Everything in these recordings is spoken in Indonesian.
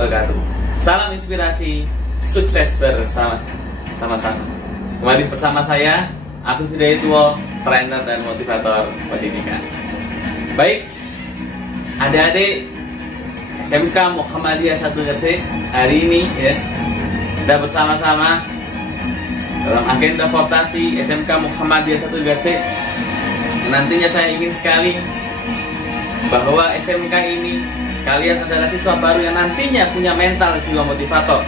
wabarakatuh. Salam inspirasi, sukses bersama-sama. Kembali bersama saya, Afif Hidayatullah, trainer dan motivator pendidikan. Baik, adik-adik SMK Muhammadiyah 1 Gresik, hari ini ya, kita bersama-sama dalam agenda portasi SMK Muhammadiyah 1 Gresik. Nantinya saya ingin sekali bahwa SMK ini kalian adalah siswa baru yang nantinya punya mental jiwa motivator.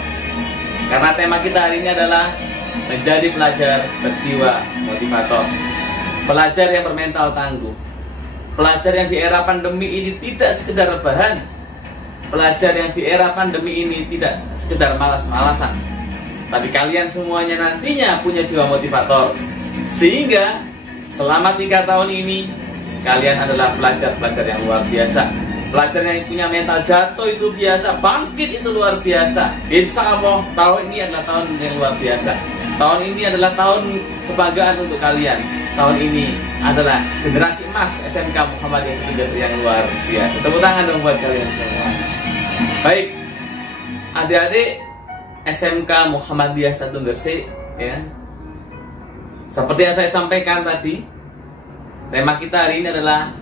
Karena tema kita hari ini adalah menjadi pelajar berjiwa motivator. Pelajar yang bermental tangguh. Pelajar yang di era pandemi ini tidak sekedar rebahan. Pelajar yang di era pandemi ini tidak sekedar malas-malasan. Tapi kalian semuanya nantinya punya jiwa motivator. Sehingga selama 3 tahun ini kalian adalah pelajar-pelajar yang luar biasa. Pelajar yang punya mental jatuh itu biasa, bangkit itu luar biasa. Insya Allah tahun ini adalah tahun yang luar biasa. Tahun ini adalah tahun kebanggaan untuk kalian. Tahun ini adalah generasi emas SMK Muhammadiyah 1 Gresik yang luar biasa. Tepuk tangan dong buat kalian semua. Baik, adik-adik SMK Muhammadiyah 1 Gresik ya. Seperti yang saya sampaikan tadi, tema kita hari ini adalah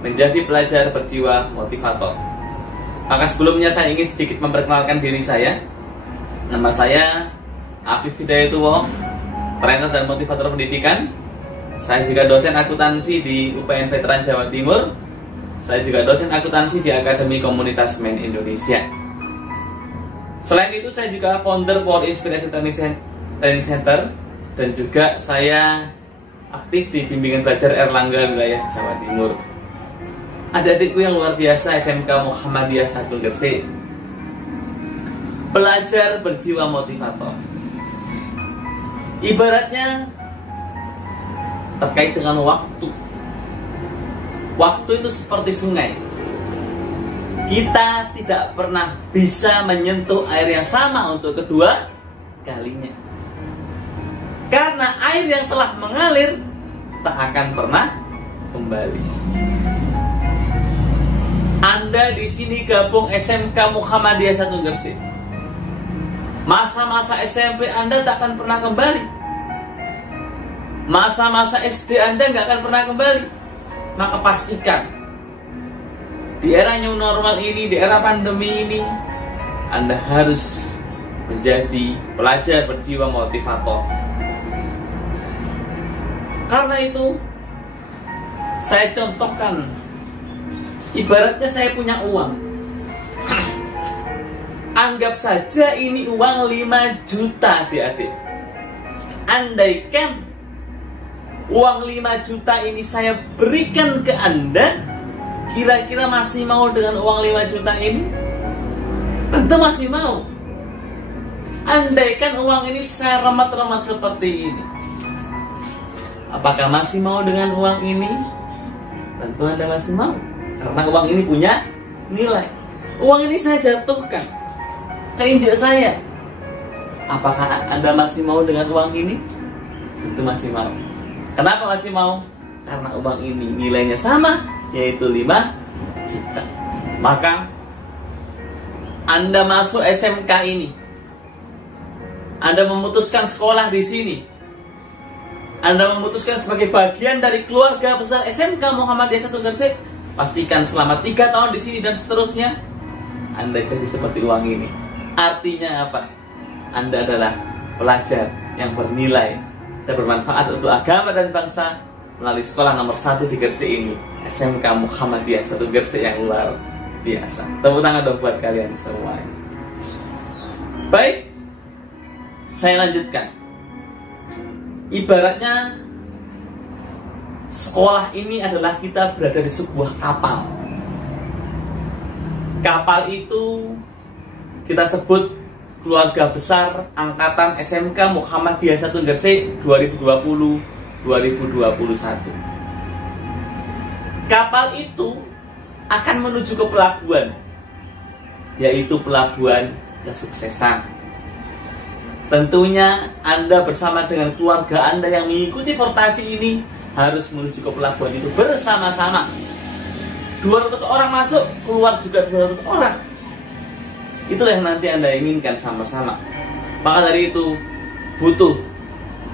menjadi pelajar berjiwa motivator. Maka sebelumnya saya ingin sedikit memperkenalkan diri saya. Nama saya Afif Hidayatullah, trainer dan motivator pendidikan. Saya juga dosen akuntansi di UPN Veteran Jawa Timur. Saya juga dosen akuntansi di Akademi Komunitas Men Indonesia. Selain itu saya juga founder Power Inspiration Training Center. Dan juga saya aktif di bimbingan belajar Erlangga wilayah Jawa Timur. Adik-adikku yang luar biasa SMK Muhammadiyah 1 Gresik, pelajar berjiwa motivator. Ibaratnya terkait dengan waktu. Waktu itu seperti sungai. Kita tidak pernah bisa menyentuh air yang sama untuk kedua kalinya. Karena air yang telah mengalir tak akan pernah kembali. Anda di sini gabung SMK Muhammadiyah 1 Gresik. Masa-masa SMP Anda tak akan pernah kembali. Masa-masa SD Anda nggak akan pernah kembali. Maka pastikan di era new normal ini, di era pandemi ini, Anda harus menjadi pelajar berjiwa motivator. Karena itu, saya contohkan, ibaratnya saya punya uang. Anggap saja ini uang 5 juta, adik-adik. Andaikan uang 5 juta ini saya berikan ke Anda, kira-kira masih mau dengan uang 5 juta ini? Tentu masih mau. Andaikan uang ini saya remat-remat seperti ini, apakah masih mau dengan uang ini? Tentu Anda masih mau. Karena uang ini punya nilai. Uang ini saya jatuhkan ke injak saya. Apakah Anda masih mau dengan uang ini? Tentu masih mau. Kenapa masih mau? Karena uang ini nilainya sama, yaitu 5 juta. Maka Anda masuk SMK ini, Anda memutuskan sekolah di sini, Anda memutuskan sebagai bagian dari keluarga besar SMK Muhammadiyah 1 Gresik, pastikan selama 3 tahun di sini dan seterusnya Anda jadi seperti uang ini. Artinya apa? Anda adalah pelajar yang bernilai dan bermanfaat untuk agama dan bangsa melalui sekolah nomor 1 di Gresik ini, SMK Muhammadiyah 1 Gresik yang luar biasa. Tepuk tangan dong buat kalian semua. Baik, saya lanjutkan. Ibaratnya sekolah ini adalah kita berada di sebuah kapal. Kapal itu kita sebut keluarga besar angkatan SMK Muhammadiyah 1 Gresik 2020-2021. Kapal itu akan menuju ke pelabuhan, yaitu pelabuhan kesuksesan. Tentunya Anda bersama dengan keluarga Anda yang mengikuti portasi ini harus menuju ke pelabuhan itu bersama-sama. 200 orang masuk, keluar juga 200 orang. Itulah yang nanti Anda inginkan sama-sama. Maka dari itu butuh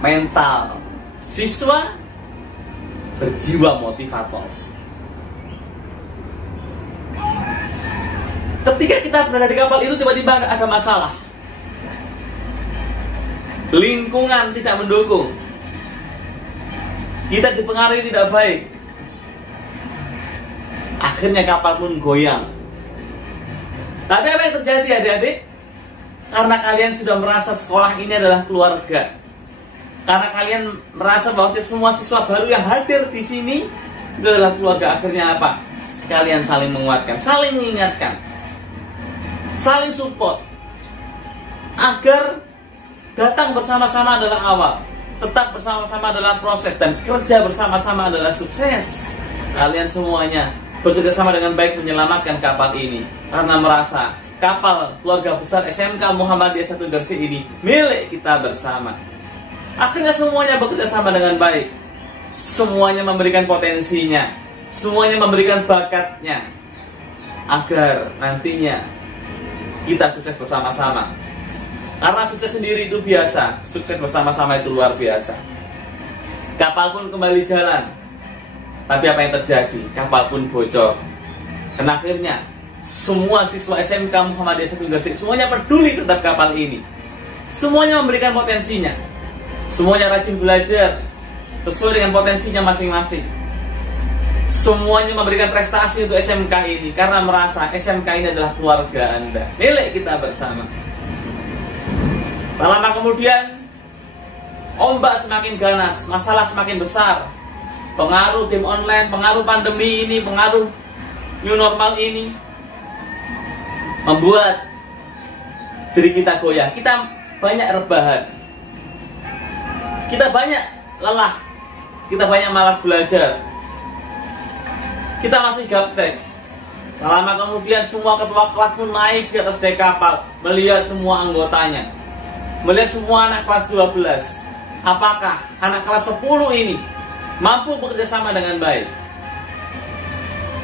mental siswa berjiwa motivator. Ketika kita berada di kapal itu tiba-tiba ada masalah, lingkungan tidak mendukung, kita dipengaruhi tidak baik, akhirnya kapal pun goyang. Tapi apa yang terjadi adik-adik? Karena kalian sudah merasa sekolah ini adalah keluarga, karena kalian merasa bahwa semua siswa baru yang hadir di sini itu adalah keluarga, akhirnya apa? Sekalian saling menguatkan, saling mengingatkan, saling support, agar datang bersama-sama adalah awal, tetap bersama-sama adalah proses, dan kerja bersama-sama adalah sukses. Kalian semuanya bekerja sama dengan baik menyelamatkan kapal ini, karena merasa kapal keluarga besar SMK Muhammadiyah 1 Gresik ini milik kita bersama. Akhirnya semuanya bekerja sama dengan baik, semuanya memberikan potensinya, semuanya memberikan bakatnya, agar nantinya kita sukses bersama-sama. Karena sukses sendiri itu biasa, sukses bersama-sama itu luar biasa. Kapal pun kembali jalan, tapi apa yang terjadi? Kapal pun bocor. Dan akhirnya semua siswa SMK Muhammadiyah 1 Gresik semuanya peduli terhadap kapal ini. Semuanya memberikan potensinya, semuanya rajin belajar sesuai dengan potensinya masing-masing. Semuanya memberikan prestasi untuk SMK ini karena merasa SMK ini adalah keluarga Anda, milik kita bersama. Tak lama kemudian ombak semakin ganas, masalah semakin besar. Pengaruh game online, pengaruh pandemi ini, pengaruh new normal ini membuat diri kita goyah. Kita banyak rebahan, kita banyak lelah, kita banyak malas belajar, kita masih gaptek. Tak lama kemudian semua ketua kelas pun naik di atas dek kapal, melihat semua anggotanya, melihat semua anak kelas 12. Apakah anak kelas 10 ini mampu bekerja sama dengan baik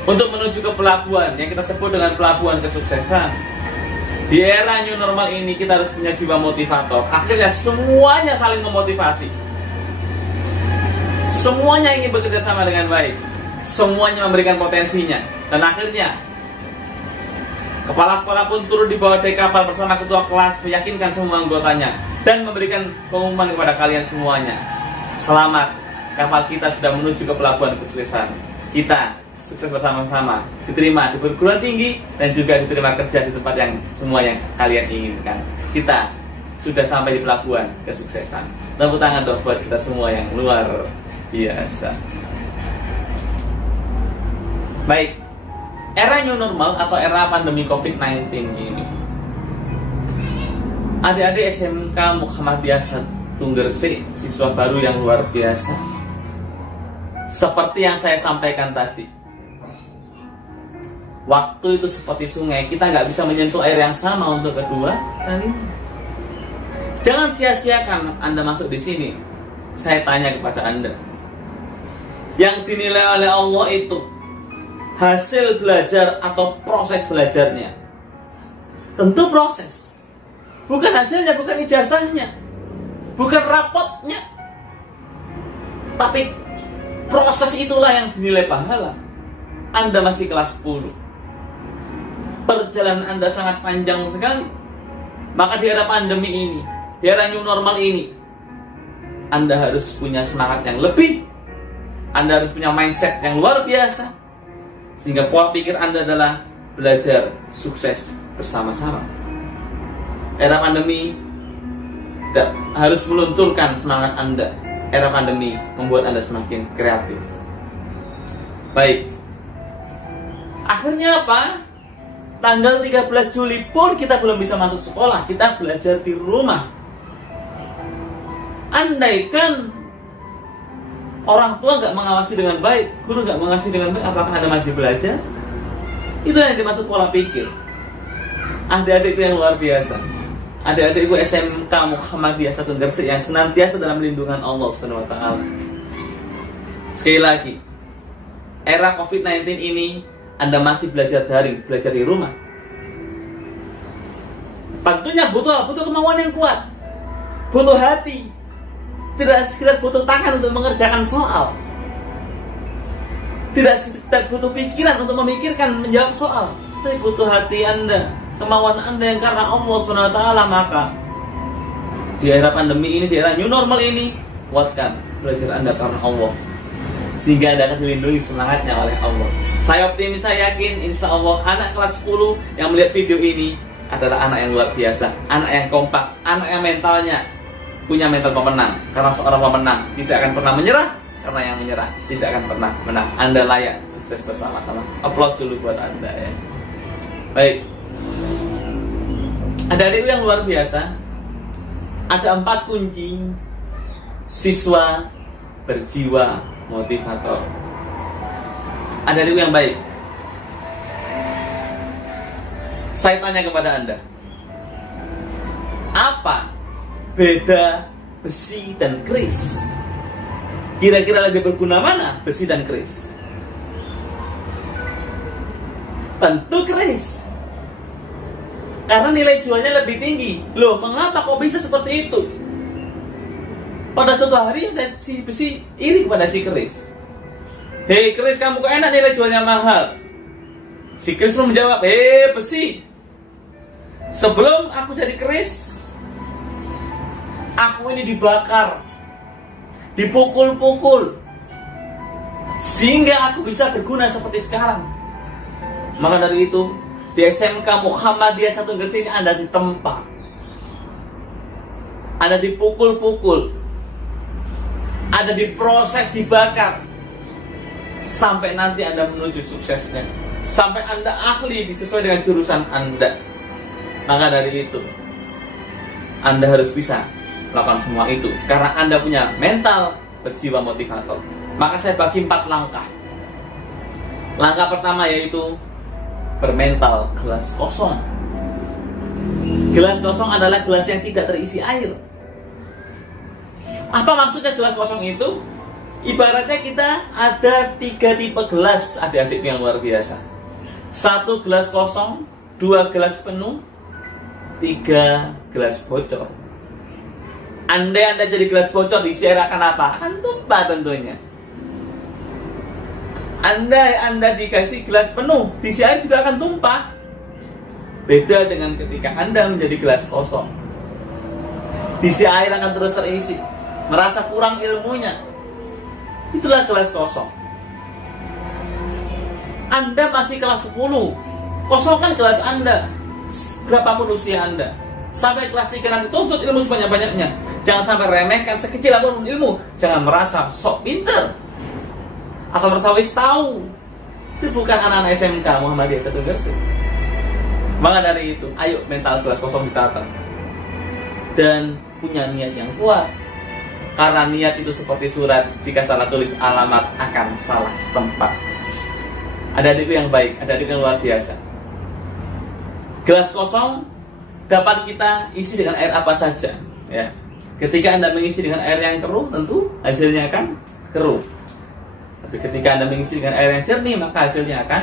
untuk menuju ke pelabuhan yang kita sebut dengan pelabuhan kesuksesan? Di era new normal ini kita harus punya jiwa motivator. Akhirnya semuanya saling memotivasi, semuanya ingin bekerja sama dengan baik, semuanya memberikan potensinya. Dan akhirnya kepala sekolah pun turun di bawah dek kapal bersama ketua kelas, meyakinkan semua anggotanya dan memberikan pengumuman kepada kalian semuanya. Selamat, kapal kita sudah menuju ke pelabuhan kesuksesan. Kita sukses bersama-sama, diterima di perguruan tinggi dan juga diterima kerja di tempat yang semua yang kalian inginkan. Kita sudah sampai di pelabuhan kesuksesan. Tepuk tangan dong buat kita semua yang luar biasa. Baik, era new normal atau era pandemi COVID-19 ini, adik-adik SMK Muhammadiyah 1 Gresik, siswa baru yang luar biasa. Seperti yang saya sampaikan tadi, waktu itu seperti sungai, kita nggak bisa menyentuh air yang sama untuk kedua kali. Jangan sia-siakan Anda masuk di sini. Saya tanya kepada Anda, yang dinilai oleh Allah itu hasil belajar atau proses belajarnya? Tentu proses, bukan hasilnya, bukan ijazahnya, bukan rapotnya, tapi proses itulah yang dinilai pahala. Anda masih kelas 10, perjalanan Anda sangat panjang sekali. Maka di era pandemi ini, di era new normal ini, Anda harus punya semangat yang lebih, Anda harus punya mindset yang luar biasa, sehingga pola pikir Anda adalah belajar sukses bersama-sama. Era pandemi tidak harus melunturkan semangat Anda. Era pandemi membuat Anda semakin kreatif. Baik, akhirnya apa? Tanggal 13 Juli pun kita belum bisa masuk sekolah, kita belajar di rumah. Andaikan orang tua nggak mengawasi dengan baik, guru nggak mengawasi dengan baik, apakah Anda masih belajar? Itu yang dimaksud pola pikir. Adik-adikku yang luar biasa, adik-adikku SMK Muhammadiyah 1 Gresik yang senantiasa dalam lindungan Allah Subhanahu wa Ta'ala. Sekali lagi, era COVID-19 ini Anda masih belajar daring, belajar di rumah. Tentunya butuh kemauan yang kuat, butuh hati, tidak sekedar butuh tangan untuk mengerjakan soal, tidak sekedar butuh pikiran untuk memikirkan menjawab soal, tapi butuh hati Anda, kemauan Anda yang karena Allah SWT. Maka di era pandemi ini, di era new normal ini, kuatkan belajar Anda karena Allah, sehingga Anda akan dilindungi semangatnya oleh Allah. Saya optimis, saya yakin, insya Allah anak kelas 10 yang melihat video ini adalah anak yang luar biasa, anak yang kompak, anak yang mentalnya punya mental pemenang. Karena seorang pemenang tidak akan pernah menyerah, karena yang menyerah tidak akan pernah menang. Anda layak sukses bersama-sama. Aplaus dulu buat Anda ya. Baik, adik-adikku yang luar biasa, ada 4 kunci siswa berjiwa motivator. Adik-adikku yang baik, saya tanya kepada Anda, apa beda besi dan keris? Kira-kira lebih berguna mana, besi dan keris? Tentu keris, karena nilai jualnya lebih tinggi. Loh, mengapa kok bisa seperti itu? Pada suatu hari ada si besi iri kepada si keris. Hei keris, kamu kok enak nilai jualnya mahal? Si keris menjawab, hei besi, sebelum aku jadi keris, aku ini dibakar, dipukul-pukul, sehingga aku bisa berguna seperti sekarang. Maka dari itu, di SMK Muhammadiyah 1 Gresik ini Anda ditempa, Anda dipukul-pukul, Anda diproses, dibakar, sampai nanti Anda menuju suksesnya, sampai Anda ahli sesuai dengan jurusan Anda. Maka dari itu, Anda harus bisa melakukan semua itu, karena Anda punya mental berjiwa motivator. Maka saya bagi 4 langkah. Langkah pertama yaitu bermental gelas kosong. Gelas kosong adalah gelas yang tidak terisi air. Apa maksudnya gelas kosong itu? Ibaratnya kita ada 3 tipe gelas, adik-adik yang luar biasa. 1 gelas kosong, 2 gelas penuh, 3 gelas bocor. Andai Anda jadi gelas bocor, diisi air akan apa? Akan tumpah tentunya. Andai Anda dikasih gelas penuh, diisi air juga akan tumpah. Beda dengan ketika Anda menjadi gelas kosong, diisi air akan terus terisi, merasa kurang ilmunya. Itulah gelas kosong. Anda masih kelas 10, kosongkan gelas Anda, berapapun usia Anda. Sampai kelas 3 nanti tuntut ilmu sebanyak-banyaknya. Jangan sampai remehkan sekecil apapun ilmu. Jangan merasa sok pinter atau merasa wis tahu. Itu bukan anak-anak SMK Muhammadiyah 1 Gresik. Maka dari itu, ayo mental gelas kosong ditata dan punya niat yang kuat. Karena niat itu seperti surat, jika salah tulis alamat akan salah tempat. Adik-adikku yang baik, adik-adikku yang luar biasa, gelas kosong dapat kita isi dengan air apa saja ya. Ketika Anda mengisi dengan air yang keruh, tentu hasilnya akan keruh. Tapi ketika Anda mengisi dengan air yang jernih, maka hasilnya akan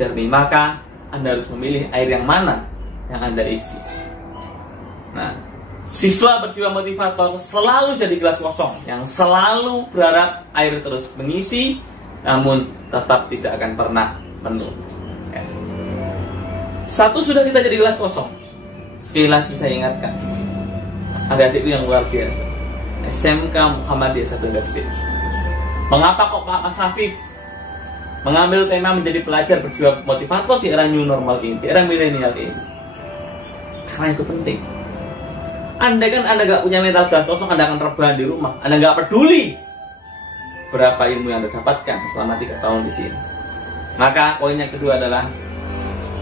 jernih. Maka Anda harus memilih air yang mana yang Anda isi. Nah, siswa berjiwa motivator selalu jadi gelas kosong yang selalu berharap air terus mengisi, namun tetap tidak akan pernah penuh ya. 1 sudah kita jadi gelas kosong. Sekali lagi saya ingatkan, adik-adikku yang luar biasa, SMK Muhammadiyah 1 Gresik. Mengapa kok Pak Mas Afif mengambil tema menjadi pelajar berjiwa motivator di era new normal ini, di era milenial ini? Karena itu penting. Andai kan Anda gak punya mental gelas kosong, Anda akan rebahan di rumah. Anda gak peduli berapa ilmu yang Anda dapatkan selama 3 tahun di sini. Maka poin yang kedua adalah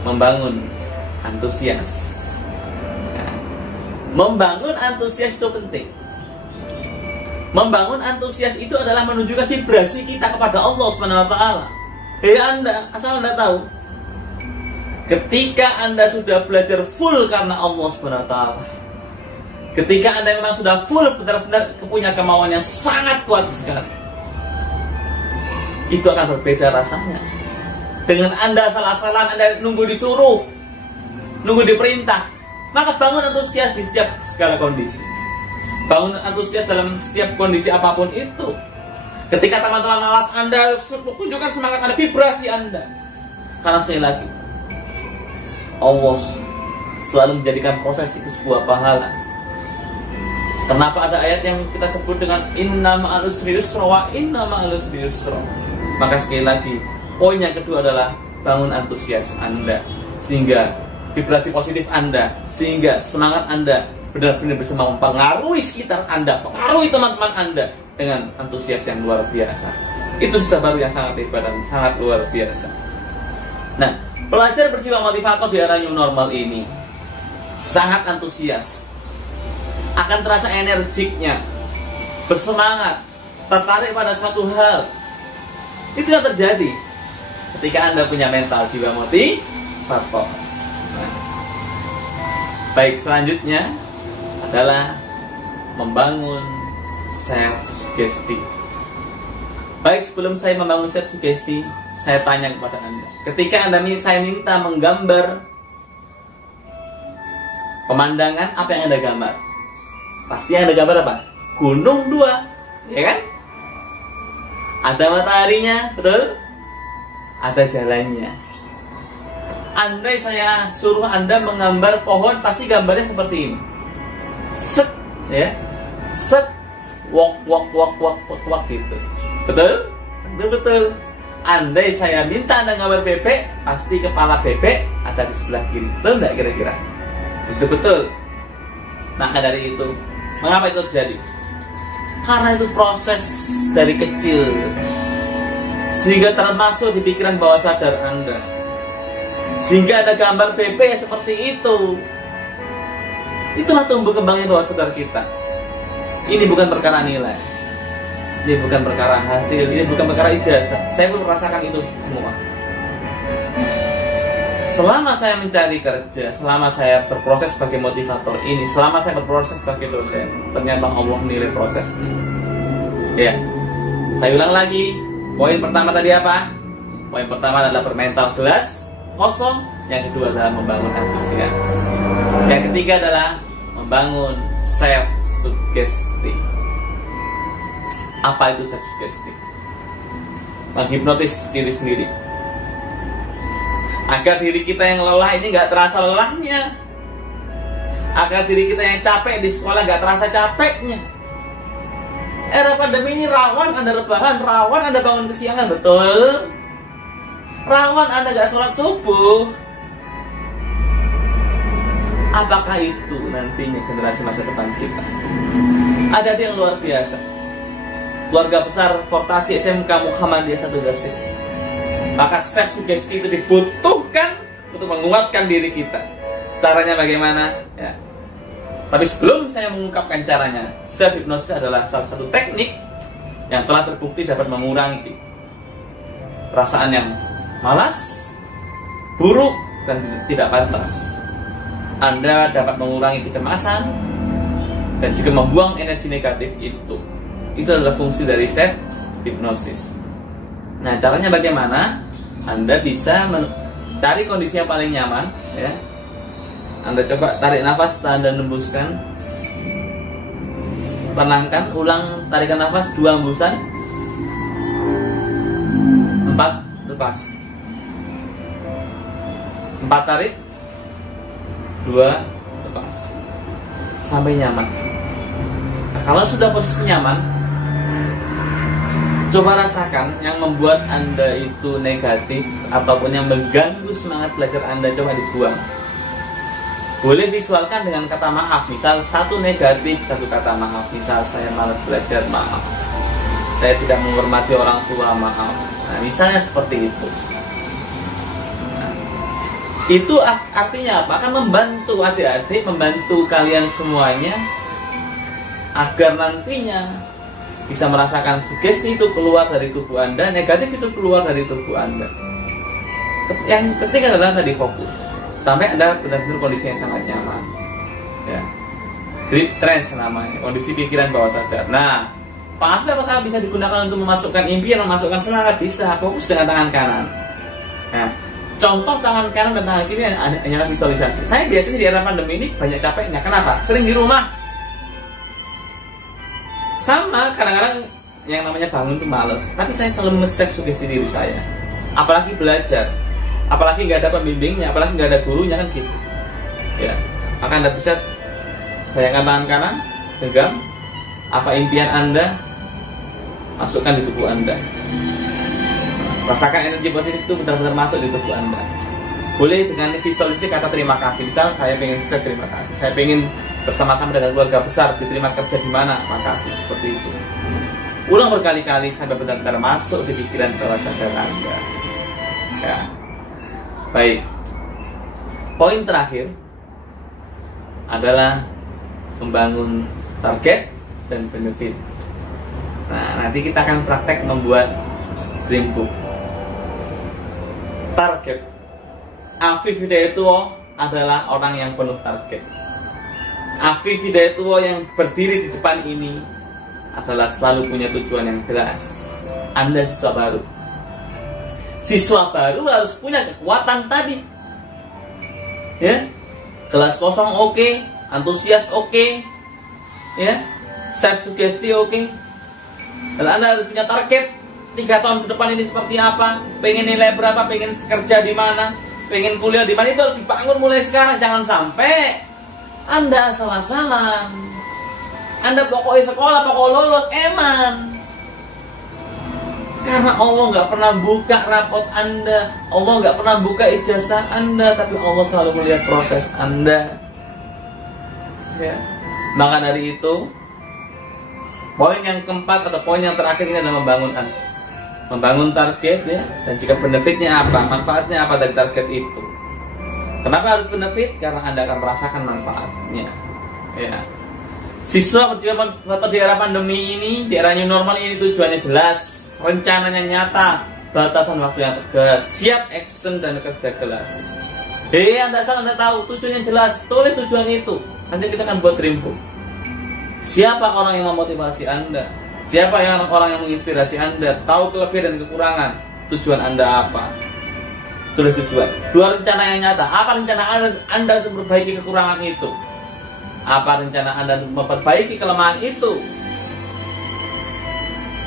membangun antusias. Membangun antusias itu penting. Membangun antusias itu adalah menunjukkan vibrasi kita kepada Allah SWT. Hei Anda, asal Anda tahu, ketika Anda sudah belajar full karena Allah SWT, ketika Anda memang sudah full, benar-benar punya kemauan yang sangat kuat sekali, itu akan berbeda rasanya dengan Anda salah-salah, Anda nunggu disuruh, nunggu diperintah. Maka bangun antusias di setiap segala kondisi. Bangun antusias dalam setiap kondisi apapun itu. Ketika teman-teman malas, Anda tunjukkan semangat Anda, vibrasi Anda. Karena sekali lagi, Allah selalu menjadikan proses itu sebuah pahala. Kenapa ada ayat yang kita sebut dengan inna ma'al usri yusra wa inna ma'al usri yusra? Maka sekali lagi, poin yang kedua adalah bangun antusias Anda, sehingga vibrasi positif Anda, sehingga semangat Anda benar-benar bisa mempengaruhi sekitar Anda, pengaruhi teman-teman Anda dengan antusias yang luar biasa. Itu sisa baru yang sangat hebat dan sangat luar biasa. Nah, pelajar berjiwa motivator di era new normal ini sangat antusias, akan terasa energiknya, bersemangat, tertarik pada suatu hal. Itu yang terjadi ketika Anda punya mental jiwa motivator. Nah, baik, selanjutnya adalah membangun self-suggestion. Baik, sebelum saya membangun self-suggestion, saya tanya kepada Anda. Ketika saya minta menggambar pemandangan, apa yang Anda gambar? Pasti yang Anda gambar apa? Gunung 2, ya kan? Ada mataharinya, betul? Ada jalannya. Andai saya suruh Anda menggambar pohon, pasti gambarnya seperti ini. Set, ya. Set, walk gitu. Betul? Betul. Andai saya minta Anda gambar bebek, pasti kepala bebek ada di sebelah kiri. Betul nggak kira-kira? Betul. Maka dari itu, mengapa itu terjadi? Karena itu proses dari kecil, sehingga termasuk di pikiran bawah sadar Anda, sehingga ada gambar bebek seperti itu. Itulah tumbuh kembangnya bawah sadar kita. Ini bukan perkara nilai, ini bukan perkara hasil, ini bukan perkara ijazah. Saya pun merasakan itu semua. Selama saya mencari kerja, selama saya berproses sebagai motivator ini, selama saya berproses sebagai dosen, ternyata Allah menilai prosesnya. Ya, saya ulang lagi. Poin pertama tadi apa? Poin pertama adalah bermental gelas kosong. Yang kedua adalah membangun antusias. Yang ketiga adalah membangun self-suggestion. Apa itu self-suggestion? Menghipnotis diri sendiri, agar diri kita yang lelah ini gak terasa lelahnya, agar diri kita yang capek di sekolah gak terasa capeknya. Era pandemi ini rawan Anda rebahan, rawan Anda bangun kesiangan, betul? Rawan Anda gak sholat subuh. Apakah itu nantinya generasi masa depan kita? Ada yang luar biasa, keluarga besar Fortasi SMK Muhammadiyah 1 Gresik. Maka self-suggestion itu dibutuhkan untuk menguatkan diri kita. Caranya bagaimana? Ya. Tapi sebelum saya mengungkapkan caranya, self-hypnosis adalah salah satu teknik yang telah terbukti dapat mengurangi perasaan yang malas, buruk, dan tidak pantas. Anda dapat mengurangi kecemasan dan juga membuang energi negatif itu. Itu adalah fungsi dari self-hypnosis. Nah, caranya bagaimana? Anda bisa mencari kondisi yang paling nyaman, ya. Anda coba tarik nafas, tahan dan hembuskan. Tenangkan, ulang tarikan nafas 2 hembusan, 4 lepas. 4 tarik, 2 lepas. Sampai nyaman. Nah, kalau sudah posisi nyaman, coba rasakan yang membuat Anda itu negatif ataupun yang mengganggu semangat belajar Anda, coba dibuang. Boleh visualkan dengan kata maaf. Misal satu negatif, satu kata maaf. Misal saya malas belajar, maaf. Saya tidak menghormati orang tua, maaf. Nah, misalnya seperti itu. Nah, itu artinya apa? Akan membantu adik-adik, membantu kalian semuanya agar nantinya bisa merasakan sugesti itu keluar dari tubuh Anda, negatif itu keluar dari tubuh Anda. Yang penting adalah tadi fokus sampai Anda benar-benar kondisi yang sangat nyaman. Ya, deep trance namanya, kondisi pikiran bawah sadar. Nah, Pak Afif apakah bisa digunakan untuk memasukkan impian, memasukkan semangat? Bisa. Fokus dengan tangan kanan. Nah, Contoh tangan kanan dan tangan kiri hanyalah visualisasi. Saya biasanya di era pandemi ini banyak capeknya. Kenapa? Sering di rumah. Sama, kadang-kadang yang namanya bangun itu males. Tapi saya selalu nge-save sugesti diri saya. Apalagi belajar. Apalagi nggak ada pembimbingnya, apalagi nggak ada gurunya kan gitu. Ya, maka Anda bisa bayangkan tangan kanan, genggam. Apa impian Anda? Masukkan di tubuh Anda. Rasakan energi positif itu benar-benar masuk di tubuh Anda. Boleh dengan visualisasi kata terima kasih. Misal saya pengen sukses, terima kasih. Saya pengen bersama-sama dengan keluarga besar, diterima kerja di mana, makasih, seperti itu. Ulang berkali-kali sampai benar-benar masuk di pikiran bawah sadar Anda. Ya. Baik. Poin terakhir adalah membangun target dan benefit. Nah, nanti kita akan praktek membuat dream book. Target. Afif Hidayatullah adalah orang yang penuh target. Afif Hidayatullah yang berdiri di depan ini adalah selalu punya tujuan yang jelas. Anda siswa baru. Siswa baru harus punya kekuatan tadi. Ya. Kelas kosong oke, antusias oke. Ya. Self sugesti oke. Dan Anda harus punya target 3 tahun ke depan ini seperti apa, pengen nilai berapa, pengen kerja di mana, pengen kuliah di mana, itu harus dibangun mulai sekarang. Jangan sampai Anda asal-asalan. Anda pokoknya sekolah, pokok lolos, eman. Karena Allah nggak pernah buka rapot Anda, Allah nggak pernah buka ijazah Anda, tapi Allah selalu melihat proses Anda. Ya. Maka dari itu, poin yang keempat atau poin yang terakhir ini adalah membangun target, ya. Dan jika benefitnya apa, manfaatnya apa dari target itu. Kenapa harus benefit? Karena Anda akan merasakan manfaatnya. Ya. Siswa atau di era pandemi ini, di era new normal ini tujuannya jelas, rencananya nyata, batasan waktu yang tegas, siap action dan kerja keras. Anda tahu tujuannya jelas, tulis tujuan itu. Nanti kita akan buat dream book. Siapa orang yang memotivasi Anda? Siapa orang yang menginspirasi Anda? Tahu kelebihan dan kekurangan. Tujuan Anda apa? Tulis tujuan. 2 rencana yang nyata. Apa rencana Anda untuk memperbaiki kekurangan itu? Apa rencana Anda untuk memperbaiki kelemahan itu?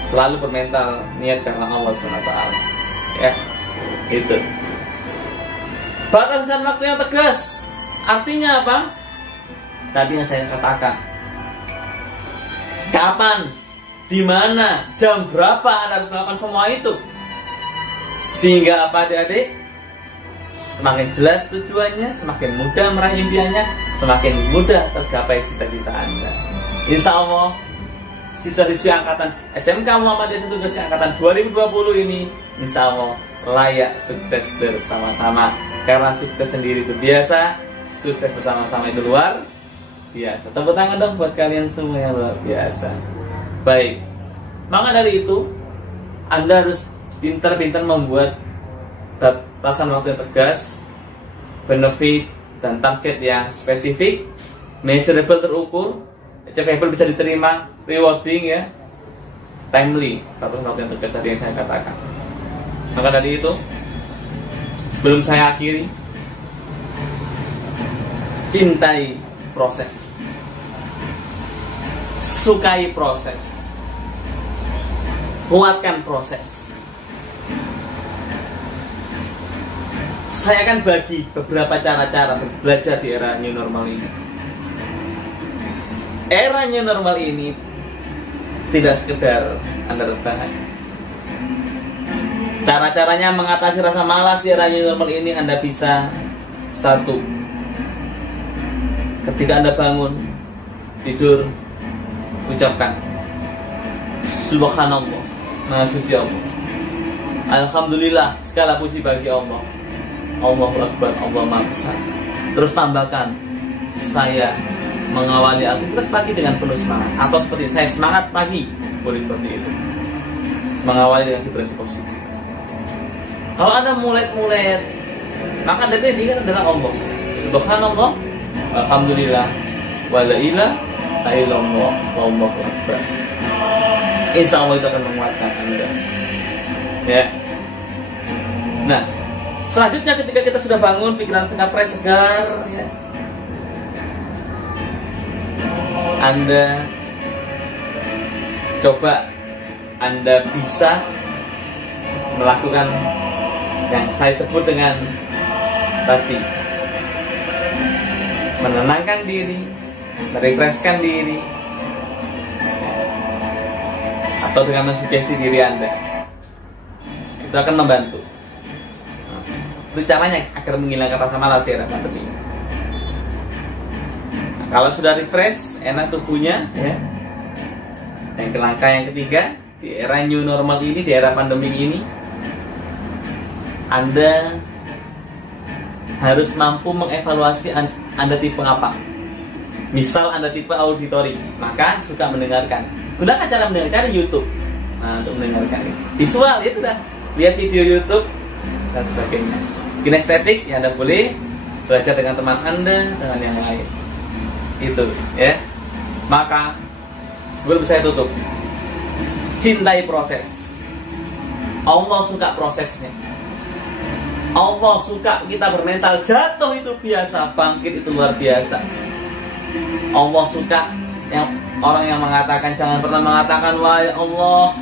Selalu bermental niat karena Allah SWT. Ya, itu. Batasan waktu yang tegas. Artinya apa? Tadi yang saya katakan. Kapan? Di mana, jam berapa Anda harus melakukan semua itu? Sehingga apa adik-adik? Semakin jelas tujuannya, semakin mudah meraih impiannya, semakin mudah tergapai cita-cita Anda. Insya Allah, siswa-siswi angkatan SMK Muhammadiyah 1 Gresik angkatan 2020 ini, insya Allah layak sukses bersama-sama. Karena sukses sendiri itu biasa, sukses bersama-sama itu luar biasa. Tepuk tangan dong buat kalian semua yang luar biasa. Baik, maka dari itu Anda harus pintar-pintar membuat batasan waktu yang tegas, benefit dan target yang spesifik, measurable terukur, achievable bisa diterima, rewarding ya, timely, batasan waktu yang tegas tadi yang saya katakan. Maka dari itu, sebelum saya akhiri, cintai proses, sukai proses, kuatkan proses. Saya akan bagi beberapa cara-cara belajar di era new normal ini. Era new normal ini tidak sekedar Anda rebahan. Cara-caranya mengatasi rasa malas di era new normal ini Anda bisa. 1, ketika Anda bangun tidur, ucapkan Subhanallah, Maha Suci Allah, Alhamdulillah, segala puji bagi Allah, Allahu Akbar, Allah Maha Besar. Terus tambahkan, saya mengawali aktivitas pagi dengan penuh semangat. Atau seperti saya semangat pagi, boleh seperti itu. Mengawali dengan vibrasi positif. Kalau Anda mulet-mulet, maka dari ini adalah Allah. Subhanallah, Alhamdulillah, wala ilaha illallah, wallahu akbar. Insya Allah itu akan menguatkan Anda. Ya. Nah, Selanjutnya ketika kita sudah bangun, pikiran kita fresh, segar, ya, Anda coba Anda bisa melakukan yang saya sebut dengan tadi, menenangkan diri, merefreshkan diri, atau dengan mensugesti diri Anda. Itu akan membantu. Itu caranya agar menghilangkan rasa malas ya, pandemi. Nah, kalau sudah refresh, enak tubuhnya, ya. Yang langkah yang ketiga, di era new normal ini, di era pandemi ini, Anda harus mampu mengevaluasi Anda tipe apa. Misal Anda tipe auditori, maka suka mendengarkan. Gunakan cara mendengar, cari YouTube. Nah, untuk mendengarkan visual, itu dah. Lihat video YouTube dan sebagainya. Kinestetik, ya Anda boleh belajar dengan teman Anda, dengan yang lain. Itu, ya. Maka sebelum saya tutup, cintai proses. Allah suka prosesnya. Allah suka kita bermental jatuh itu biasa, bangkit itu luar biasa. Allah suka yang orang yang mengatakan, jangan pernah mengatakan, wahai Allah,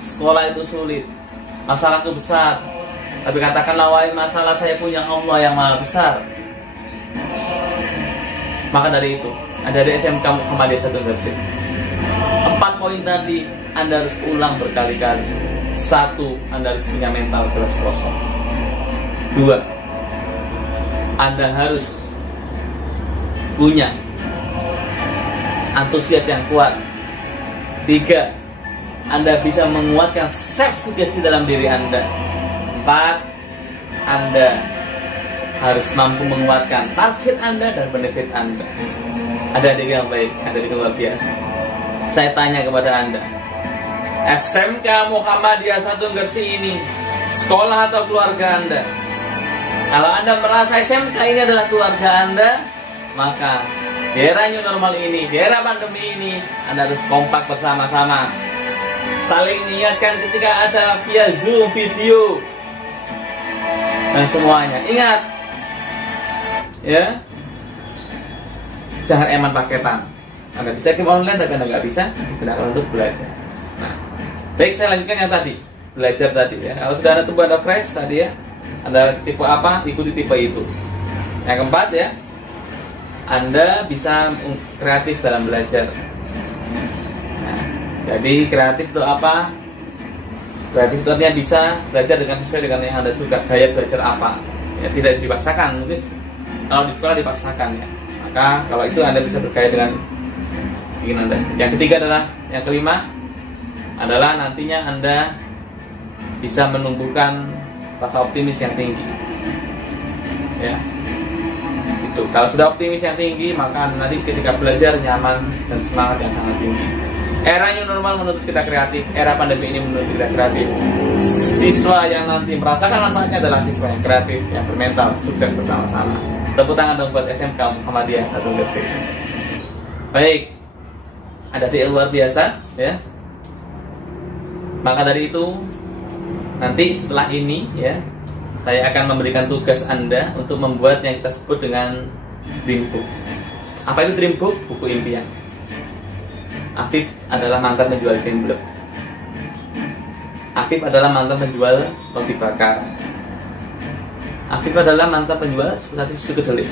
sekolah itu sulit, masalahku besar. Tapi katakanlah, wahai masalah saya punya Allah yang maha besar. Maka dari itu, dari SMK Muhammadiyah 1 Gresik, 4 poin tadi Anda harus ulang berkali-kali. 1, Anda harus punya mental keras kosong. 2, Anda harus punya antusias yang kuat. 3, Anda bisa menguatkan self-sugesti dalam diri Anda. 4, Anda harus mampu menguatkan target Anda dan benefit Anda. Ada adik yang baik, ada adik luar biasa. Saya tanya kepada Anda, SMK Muhammadiyah 1 Gresik ini sekolah atau keluarga Anda? Kalau Anda merasa SMK ini adalah keluarga Anda, maka di era new normal ini, di era pandemi ini, Anda harus kompak bersama-sama, saling mengingatkan ketika ada via Zoom, video, dan semuanya. Ingat, ya, jangan eman paketan. Anda bisa game online, tapi Anda nggak bisa digunakan untuk belajar. Nah, baik, saya lanjutkan yang tadi, belajar tadi ya. Kalau sudah ada tubuh Anda fresh tadi ya, Anda tipe apa, ikuti tipe itu. Yang keempat ya, Anda bisa kreatif dalam belajar. Nah, jadi kreatif itu apa? Kreatif itu artinya bisa belajar dengan sesuai dengan yang Anda suka. Gaya belajar apa? Ya, tidak dipaksakan. Mungkin kalau di sekolah dipaksakan ya. Maka kalau itu Anda bisa bergaya dengan ingin Anda. Yang ketiga adalah, yang kelima adalah nantinya Anda bisa menumbuhkan rasa optimis yang tinggi. Ya. Itu. Kalau sudah optimis yang tinggi, maka nanti ketika belajar nyaman dan semangat yang sangat tinggi. Era new normal menuntut kita kreatif, era pandemi ini menuntut kita kreatif. Siswa yang nanti merasakan manfaatnya adalah siswa yang kreatif, yang bermental sukses bersama-sama. Tepuk tangan dong buat SMK Muhammadiyah 1 Gresik. Baik, ada adik luar biasa, ya. Maka dari itu, nanti setelah ini, ya, saya akan memberikan tugas Anda untuk membuat yang kita sebut dengan dream book. Apa itu dream book? Buku impian. Afif adalah mantan penjual cendol. Afif adalah mantan penjual roti bakar. Afif adalah mantan penjual susu kedelai.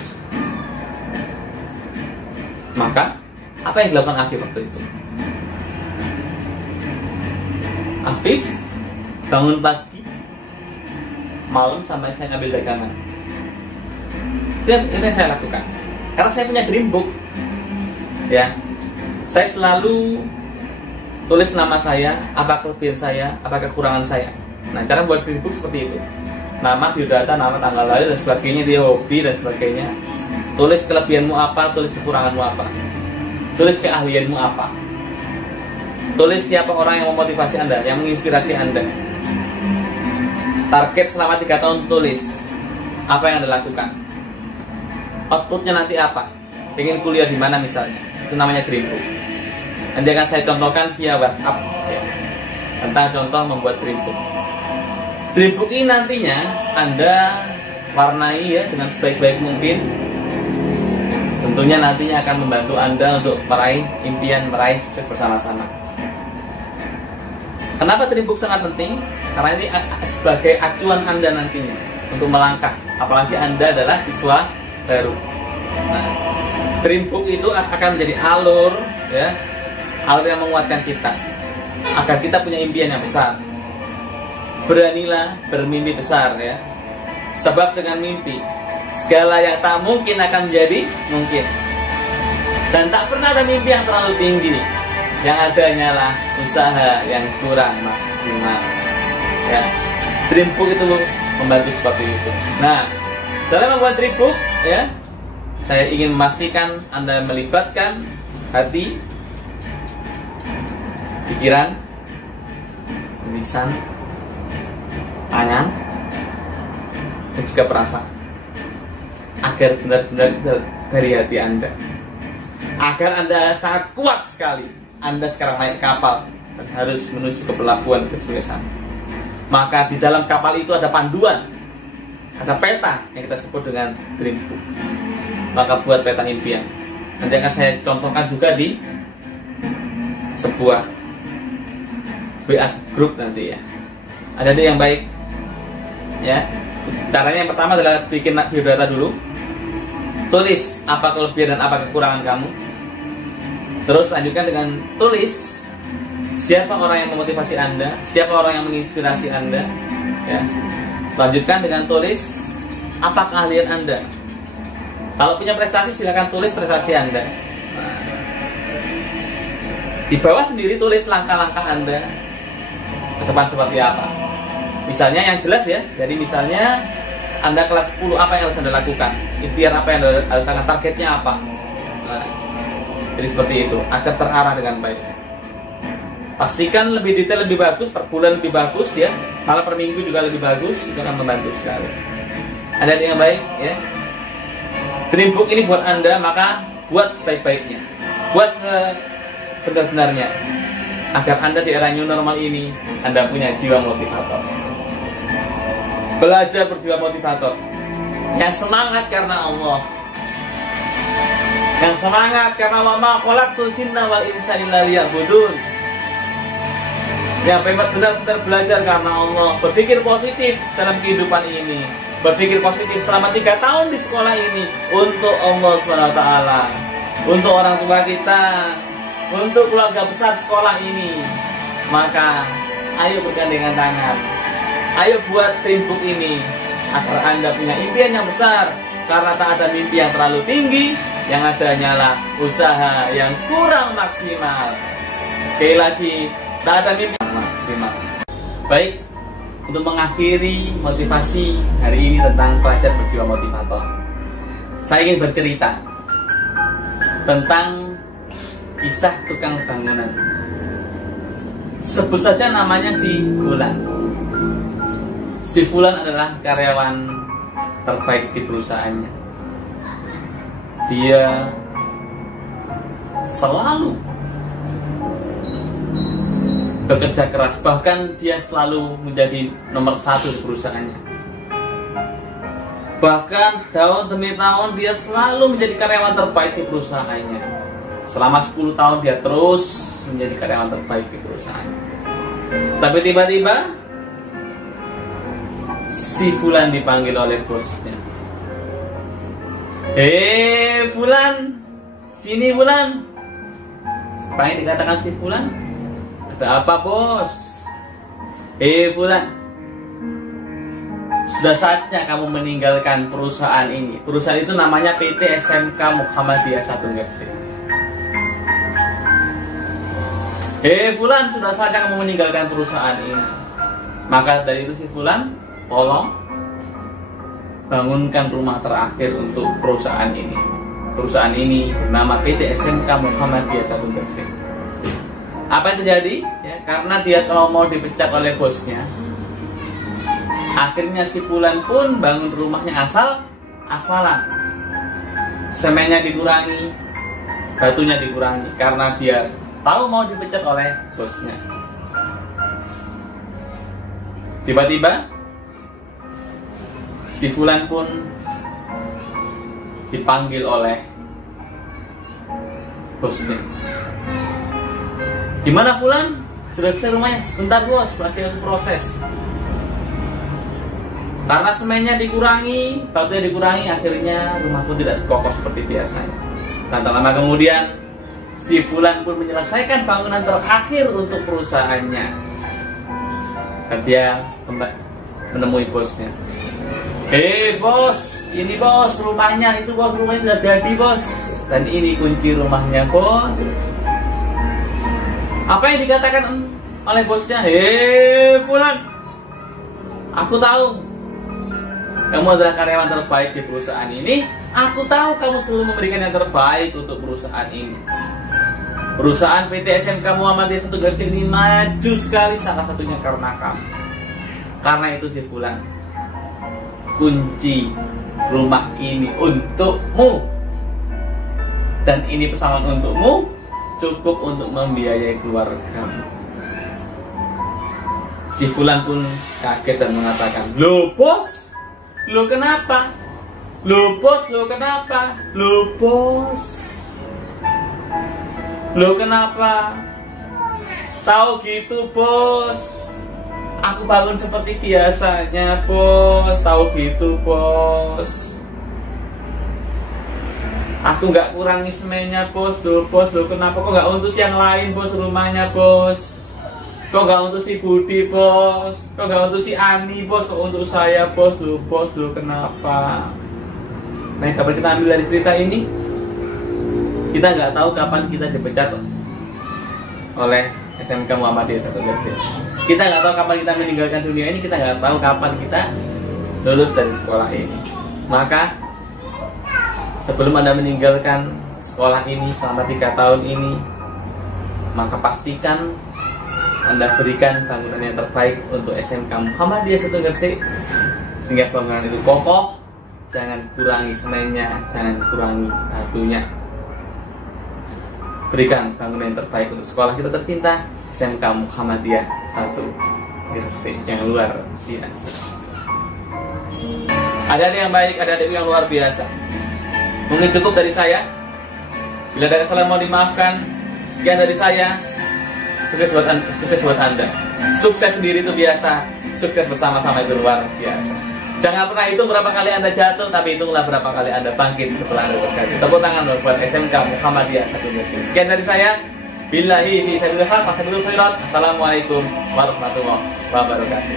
Maka, apa yang dilakukan Afif waktu itu? Afif bangun pagi, malam sampai saya ngambil dagangan. Itu yang saya lakukan. Karena saya punya dream book. Ya. Saya selalu tulis nama saya, apa kelebihan saya, apa kekurangan saya. Nah, cara buat dream book seperti itu. Nama, biodata, nama, tanggal lahir dan sebagainya, dia hobi dan sebagainya. Tulis kelebihanmu apa, tulis kekuranganmu apa. Tulis keahlianmu apa. Tulis siapa orang yang memotivasi Anda, yang menginspirasi Anda. Target selama 3 tahun tulis. Apa yang Anda lakukan. Outputnya nanti apa. Ingin kuliah di mana misalnya. Itu namanya dream book. Nanti akan saya contohkan via WhatsApp ya, tentang contoh membuat dream book. Dream book ini nantinya Anda warnai ya dengan sebaik-baik mungkin. Tentunya nantinya akan membantu Anda untuk meraih impian, meraih sukses bersama-sama. Kenapa dream book sangat penting? Karena ini sebagai acuan Anda nantinya untuk melangkah. Apalagi Anda adalah siswa baru. Nah, dream book itu akan menjadi alur ya, alur yang menguatkan kita agar kita punya impian yang besar. Beranilah bermimpi besar ya. Sebab dengan mimpi segala yang tak mungkin akan menjadi mungkin. Dan tak pernah ada mimpi yang terlalu tinggi. Yang ada hanyalah usaha yang kurang maksimal. Ya, dream book itu membantu seperti itu. Nah, dalam membuat dream book ya, saya ingin memastikan Anda melibatkan hati, pikiran, lisan, tangan, dan juga perasaan, agar benar-benar dari hati Anda, agar Anda sangat kuat sekali. Anda sekarang naik kapal dan harus menuju ke pelabuhan kesuksesan. Maka di dalam kapal itu ada panduan, ada peta yang kita sebut dengan dream book. Maka buat peta impian. Nanti akan saya contohkan juga di sebuah WA group nanti ya. Ada yang baik ya. Caranya yang pertama adalah bikin biodata dulu. Tulis apa kelebihan dan apa kekurangan kamu. Terus lanjutkan dengan tulis siapa orang yang memotivasi Anda, siapa orang yang menginspirasi Anda ya. Lanjutkan dengan tulis apa keahlian Anda. Kalau punya prestasi silakan tulis prestasi Anda. Nah, di bawah sendiri tulis langkah-langkah Anda ke depan seperti apa. Misalnya yang jelas ya. Jadi misalnya Anda kelas 10, apa yang harus Anda lakukan? Impian apa yang harus Anda, targetnya apa? Nah, jadi seperti itu, agar terarah dengan baik. Pastikan lebih detail, lebih bagus, per bulan lebih bagus ya. Malah per minggu juga lebih bagus, itu akan membantu sekali. Ada yang baik ya. Dream book ini buat Anda, maka buat sebaik-baiknya, buat sebenar-benarnya, agar Anda di era new normal ini Anda punya jiwa motivator. Belajar berjiwa motivator, yang semangat karena Allah, yang semangat karena wa ma khalaqtul jinna wal insa illa liya'budun, yang benar-benar belajar karena Allah, berpikir positif dalam kehidupan ini, berpikir positif selama 3 tahun di sekolah ini untuk Allah SWT, untuk orang tua kita, untuk keluarga besar sekolah ini. Maka ayo bergandengan tangan, ayo buat dream book ini agar Anda punya impian yang besar. Karena tak ada mimpi yang terlalu tinggi, yang ada hanyalah usaha yang kurang maksimal. Sekali lagi, tak ada mimpi yang maksimal. Baik, untuk mengakhiri motivasi hari ini tentang pelajar berjiwa motivator, saya ingin bercerita tentang kisah tukang bangunan. Sebut saja namanya si Fulan. Si Fulan adalah karyawan terbaik di perusahaannya. Dia selalu bekerja keras, bahkan dia selalu menjadi nomor 1 di perusahaannya. Bahkan tahun demi tahun dia selalu menjadi karyawan terbaik di perusahaannya. Selama 10 tahun dia terus menjadi karyawan terbaik di perusahaannya. Tapi tiba-tiba si Fulan dipanggil oleh bosnya. Hei Fulan, sini Fulan. Apa yang dikatakan si Fulan? Ada apa bos? Hei Fulan, sudah saatnya kamu meninggalkan perusahaan ini. Perusahaan itu namanya PT SMK Muhammadiyah 1 Gresik. Hei Fulan, sudah saatnya kamu meninggalkan perusahaan ini. Maka dari itu si Fulan, tolong bangunkan rumah terakhir untuk perusahaan ini. Perusahaan ini bernama PT SMK Muhammadiyah 1 Gresik. Apa yang terjadi? Ya, karena dia kalau mau dipecat oleh bosnya, akhirnya si Fulan pun bangun rumahnya asal-asalan. Semennya dikurangi, batunya dikurangi, karena dia tahu mau dipecat oleh bosnya. Tiba-tiba Si Fulan pun dipanggil oleh bosnya. Gimana Fulan? Sudah selesai rumahnya? Sebentar bos, masih aku proses. Karena semennya dikurangi, batunya dikurangi, akhirnya rumah pun tidak sekokoh seperti biasanya. Dan tak lama kemudian, si Fulan pun menyelesaikan bangunan terakhir untuk perusahaannya. Dan dia menemui bosnya. Hei bos, ini bos rumahnya, itu bos rumahnya sudah jadi bos. Dan ini kunci rumahnya bos. Apa yang dikatakan oleh bosnya? Hei Fulan, aku tahu kamu adalah karyawan terbaik di perusahaan ini. Aku tahu kamu selalu memberikan yang terbaik untuk perusahaan ini. Perusahaan PT SMK Muhammadiyah 1 Gresik ini maju sekali, salah satunya karena kamu. Karena itu si Fulan, kunci rumah ini untukmu. Dan ini pesangon untukmu, cukup untuk membiayai keluargamu. Si Fulan pun kaget dan mengatakan, "Loh bos, loh kenapa? Loh bos, loh kenapa? Loh bos, loh kenapa? Tahu gitu bos, aku bangun seperti biasanya bos. Tahu gitu bos, aku nggak kurangi semennya bos. Loh bos, loh kenapa? Kok nggak untuk yang lain bos rumahnya bos? Kok nggak untuk si Budi bos? Kok nggak untuk si Ani bos? Kok untuk saya bos? Loh bos, loh kenapa?" Nah, kapan kita ambil dari cerita ini? Kita nggak tahu kapan kita dipecat oleh SMK Muhammadiyah 1 Gresik. Kita nggak tahu kapan kita meninggalkan dunia ini. Kita nggak tahu kapan kita lulus dari sekolah ini. Maka sebelum Anda meninggalkan sekolah ini selama 3 tahun ini, maka pastikan Anda berikan bangunan yang terbaik untuk SMK Muhammadiyah 1 Gresik, sehingga bangunan itu kokoh. Jangan kurangi semennya, jangan kurangi batunya. Berikan bangunan yang terbaik untuk sekolah kita tercinta, SMK Muhammadiyah 1 Gresik yang luar biasa. Ada yang baik, ada yang luar biasa. Mungkin cukup dari saya. Bila ada kesalahan mohon dimaafkan. Sekian dari saya. Sukses buat Anda. Sukses sendiri itu biasa, sukses bersama-sama itu luar biasa. Jangan pernah hitung berapa kali Anda jatuh, tapi hitunglah berapa kali Anda bangkit setelah Anda berjatuh. Tepuk tangan buat SMK Muhammadiyah 1 Gresik. Sekian dari saya. Billahi fi sabilillah, wassalamualaikum warahmatullahi wabarakatuh.